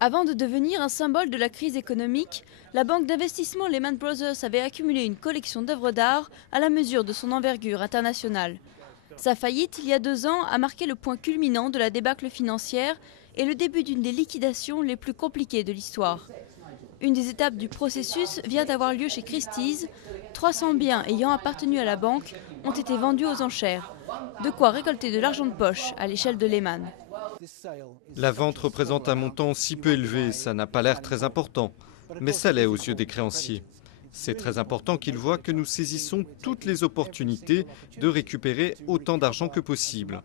Avant de devenir un symbole de la crise économique, la banque d'investissement Lehman Brothers avait accumulé une collection d'œuvres d'art à la mesure de son envergure internationale. Sa faillite, il y a 2 ans, a marqué le point culminant de la débâcle financière et le début d'une des liquidations les plus compliquées de l'histoire. Une des étapes du processus vient d'avoir lieu chez Christie's. 300 biens ayant appartenu à la banque ont été vendus aux enchères. De quoi récolter de l'argent de poche à l'échelle de Lehman. La vente représente un montant si peu élevé, ça n'a pas l'air très important, mais ça l'est aux yeux des créanciers. C'est très important qu'ils voient que nous saisissons toutes les opportunités de récupérer autant d'argent que possible,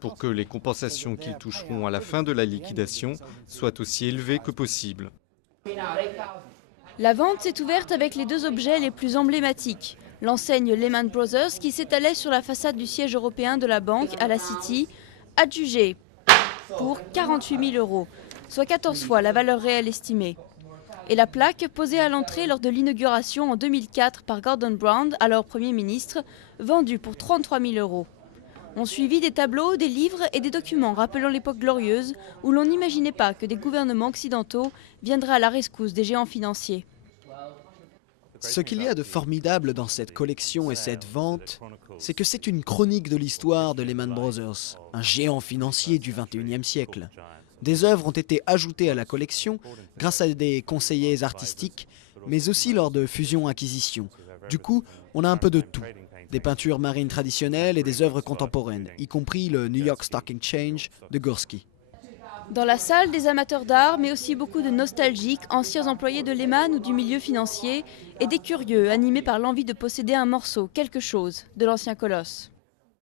pour que les compensations qu'ils toucheront à la fin de la liquidation soient aussi élevées que possible. La vente s'est ouverte avec les 2 objets les plus emblématiques. L'enseigne Lehman Brothers qui s'étalait sur la façade du siège européen de la banque à la City, adjugée pour 48 000 €, soit 14 fois la valeur réelle estimée. Et la plaque posée à l'entrée lors de l'inauguration en 2004 par Gordon Brown, alors Premier ministre, vendue pour 33 000 €. On suivit des tableaux, des livres et des documents rappelant l'époque glorieuse où l'on n'imaginait pas que des gouvernements occidentaux viendraient à la rescousse des géants financiers. Ce qu'il y a de formidable dans cette collection et cette vente, c'est que c'est une chronique de l'histoire de Lehman Brothers, un géant financier du XXIe siècle. Des œuvres ont été ajoutées à la collection grâce à des conseillers artistiques, mais aussi lors de fusions-acquisitions. Du coup, on a un peu de tout. Des peintures marines traditionnelles et des œuvres contemporaines, y compris le New York Stock Exchange de Gursky. Dans la salle, des amateurs d'art, mais aussi beaucoup de nostalgiques, anciens employés de Lehman ou du milieu financier, et des curieux animés par l'envie de posséder un morceau, quelque chose, de l'ancien colosse.